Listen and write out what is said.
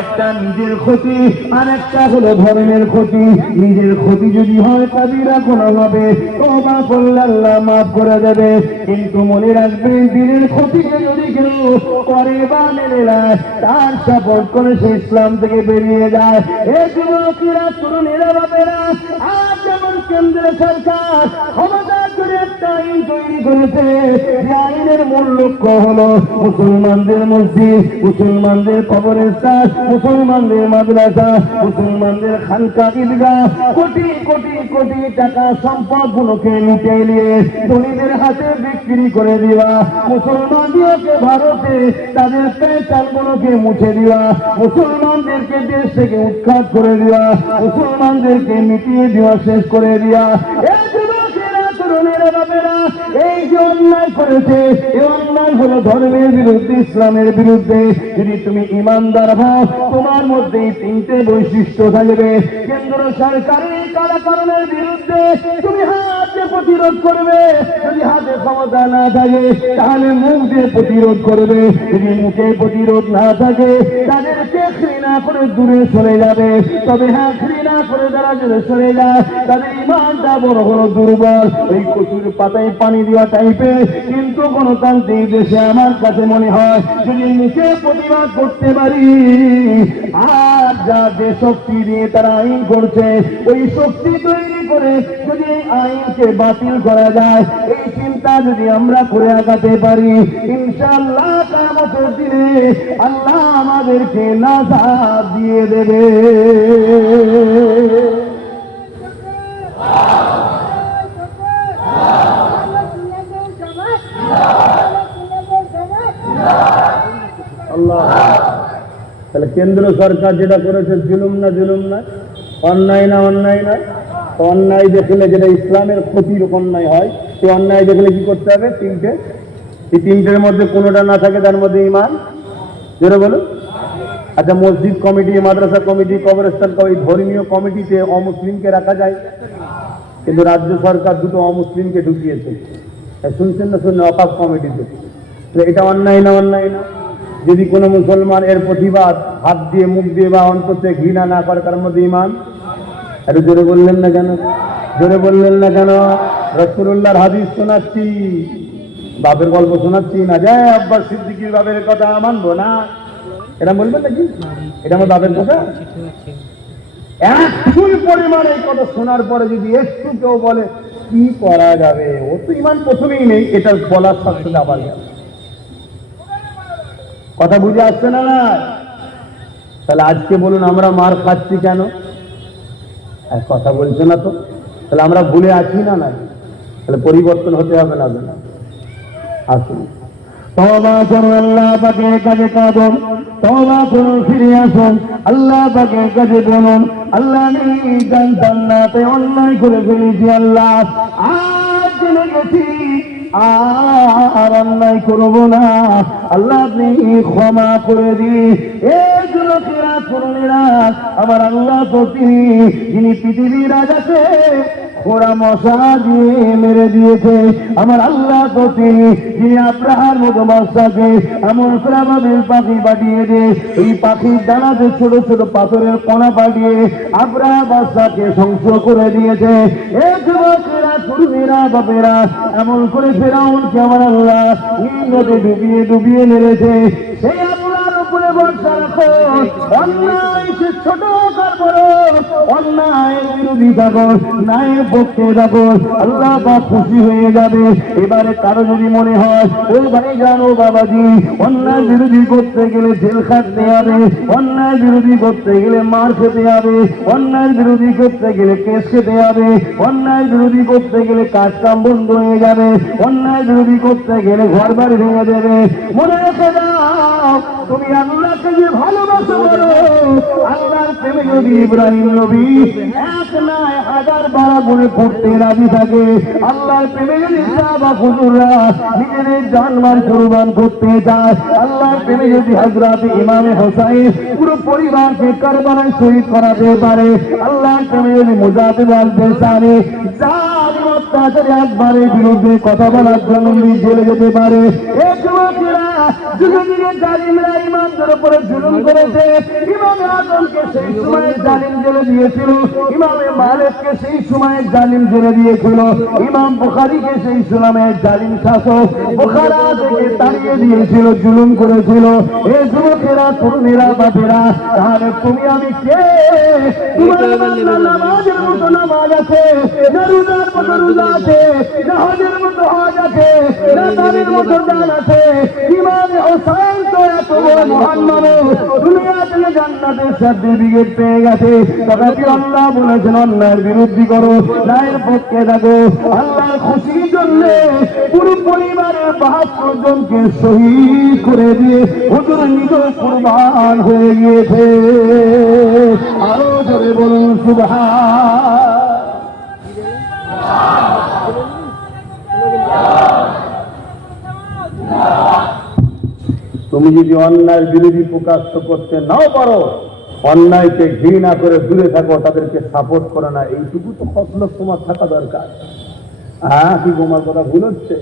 একটা নিজের ক্ষতি, আর একটা হলো ধর্মের ক্ষতি। নিজের ক্ষতি যদি হয় কাবিরা কোনো হবে করলে আল্লাহ মাফ করে দেবে। কিন্তু মনে রাখবেন দিনের ক্ষতিকে যদি কেউ করে বা মেনে নেয়, তার সাপোর্ট করে সে ইসলাম থেকে বেরিয়ে যায়। এ যুবকেরা, তরুণেরা বাবেরা আজ যেমন কেন্দ্র সরকার ক্ষমতা করে মুসলমানদের মসজিদ, মুসলমানদের কবরস্থান মুসলমানদের মাদ্রাসা, মুসলমানদের খানকা ঈদগাহ। কোটি কোটি কোটি টাকা সম্পদ গুলোকে লুটে নিয়ে ধনীদের হাতে বিক্রি করে দেওয়া মুসলমানদেরকে ভারতে তাদের পেচালগুলোকে মুছে দেওয়া মুসলমানদেরকে দেশ থেকে উৎখাত করে দেওয়া মুসলমানদেরকে মিটিয়ে দেওয়া শেষ করে দেওয়া এই যুবকেরা এই যে অন্যায় করেছে, এই অন্যায় হলো ধর্মের বিরুদ্ধে, ইসলামের বিরুদ্ধে। যদি তুমি ইমানদার হও, তোমার মধ্যে এই তিনটে বৈশিষ্ট্য থাকবে। কেন্দ্র সরকারের বিরুদ্ধে তুমি হাত প্রতিরোধ করবে। যদি হাতে ক্ষমতা না থাকে, তাহলে মুখ দিয়ে প্রতিরোধ করবে। যদি মুখে প্রতিরোধ না থাকে তাদেরকে ঘৃণা করে দূরে সরে যাবে। তবে হ্যাঁ ঘৃণা করে তারা যদি সরে যায়, তাদের ইমানটা বড় বড় দুর্বল। ওই কচুর পাতায় পানি দেওয়া টাইপের কিন্তু গণতান্ত্রিক দেশে আমার কাছে মনে হয় যদি নিজে প্রতিবাদ করতে পারি, আর যা যে শক্তি দিয়ে তারা আইন করছে, ওই শক্তি তৈরি করে যদি আইনকে বাতিল করা যায়, এই চিন্তা যদি আমরা করে আগাতে পারি ইনশাল্লাহ কামতের দিনে আল্লাহ আমাদেরকে না দিয়ে দেবে। তাহলে কেন্দ্র সরকার যেটা করেছে, জুলুম না জুলুম না অন্যায় না অন্যায় না অন্যায় দেখলে যেটা ইসলামের ক্ষতির অন্যায় হয়, সেই অন্যায় দেখলে কি করতে হবে? তিনটে, এই তিনটের মধ্যে কোনোটা না থাকে, তার মধ্যে ইমান। জোরে বলুন। আচ্ছা মসজিদ কমিটি, মাদ্রাসা কমিটি, কবরস্থান কমিটি ধর্মীয় কমিটিতে অমুসলিমকে রাখা যায়, কিন্তু রাজ্য সরকার দুটো অমুসলিমকে ঢুকিয়েছে। শুনছেন না শুনছেন অকাপ কমিটিতে তো এটা অন্যায় না অন্যায় না? যদি কোনো মুসলমান এর প্রতিবাদ হাত দিয়ে মুখ দিয়ে বা অন্ততে ঘৃণা না করে তার মধ্যে ইমান একটু জোরে বললেন না কেন? জোরে বললেন না কেন? রসুল্লাহর হাদিস শোনাচ্ছি। বাপের গল্প শোনাচ্ছি না। যায় আব্বাস সিদ্দিকির বাপের কথা মানবো না। এটা বলবেন নাকি? এটা আমার বাপের কথা? এক ফুল পরিমাণ এই কথা শোনার পরে যদি একটু কেউ বলে কি করা যাবে? ও তো ইমান প্রথমেই নেই, এটা বলার সাথে আবার কথা বুঝে আসছে না? না তাহলে আজকে বলুন আমরা মার খাচ্ছি কেন? আর কথা বলছে না তো? তাহলে আমরা ভুলে আছি না না তাহলে পরিবর্তন হতে হবে না আসুন। তবা করুন আল্লাহ পাকের কাছে কাঁদুন তবা করুন ফিরে আসুন আল্লাহ পাকের কাছে বলুন আল্লাহ জানতাম না তাই অন্যায় করে ফেলেছি, আল্লাহ। আজ জেনে গেছি, আর অন্যায় করব না। আল্লাহ আপনি ক্ষমা করে দিন। এই তরুণেরা আমার আল্লাহ তো তিনি যিনি পৃথিবীর রাজাকে খোড়া মশা দিয়ে মেরে দিয়েছে। আমার আল্লাহ তো তিনি আব্রাহার মতো বাচ্চাকে এমন করে পাখি পাঠিয়ে দে। এই পাখির ডানাতে ছোট ছোট পাথরের কণা পাঠিয়ে আব্রাহা বাচ্চাকে ধ্বংস করে দিয়েছে। এ এমন করে ফেরাউনকে আমার আল্লাহ নীল নদে ডুবিয়ে ডুবিয়ে মেরেছে। সেই আপনার অন্যায় ছোট বড়, অন্যায় বিরোধী থাকো ন্যায়ের পক্ষে থাকো আল্লাহ বা খুশি হয়ে যাবে। এবারে কারও যদি মনে হয় ও ভাই জানো বাবাজি, অন্যায় বিরোধী করতে গেলে জেল খাটতে হবে, অন্যায় বিরোধী করতে গেলে মার খেতে হবে, অন্যায় বিরোধী করতে গেলে কেস খেতে হবে, অন্যায় বিরোধী করতে গেলে কাজ কাম বন্ধ হয়ে যাবে, অন্যায় বিরোধী করতে গেলে ঘর বাড়ি ভেঙে দেবে। মনে রেখে তুমি আল্লাহকে যে ভালোবাসো আল্লাহর প্রেমে যদি ইব্রাহিম নবী, এক শহীদ করাতে পারে। আল্লাহর প্রেমে যদি মুজাহিদ আল বিরুদ্ধে কথা বলার জন্য জেলে যেতে পারে। যুগে জালিমরা ইমামদের উপরে জুলুম করেছে। ইমামে আদমকে সেই সময় জালিম জেলে দিয়েছিল। ইমামে মালিককে সেই সময় জালিম জেলে দিয়েছিল। ইমাম বুখারীকে সেই সময় জালিম শাসক বুখারা থেকে তাড়িয়ে দিয়েছিল জুলুম করেছিল। এ যুবকেরা তরুণেরা বাপেরা তাহলে তুমি আমি কে? তোমার নামাজের মতো নামাজ আছে না রোজার মতো রোজা আছে না হজের মতো হজ আছে না দানের মতো দান আছে। ইমামে হোসেন তো এত মহান পেয়ে গেছে। আল্লাহ বলেছেন, অন্যায়ের বিরুদ্ধে করো, ন্যায়ের পক্ষে খুশির জন্য পুরো পরিবারের বাহাত্তর জনকে শহীদ করে দিয়ে হুজুর নিজ কুরবান হয়ে গিয়েছে। আরও জোরে বলুন, সুবহান। তুমি যদি অন্যায়ের বিরোধী প্রকাশ করতে নাও পারো, অন্যায়কে ঘৃণা করে দূরে থাকো, তাদেরকে সাপোর্ট করো না। এইটুকু তো ফসল তোমার থাকা দরকার। হ্যাঁ কি তোমার কথা ভুল হচ্ছে?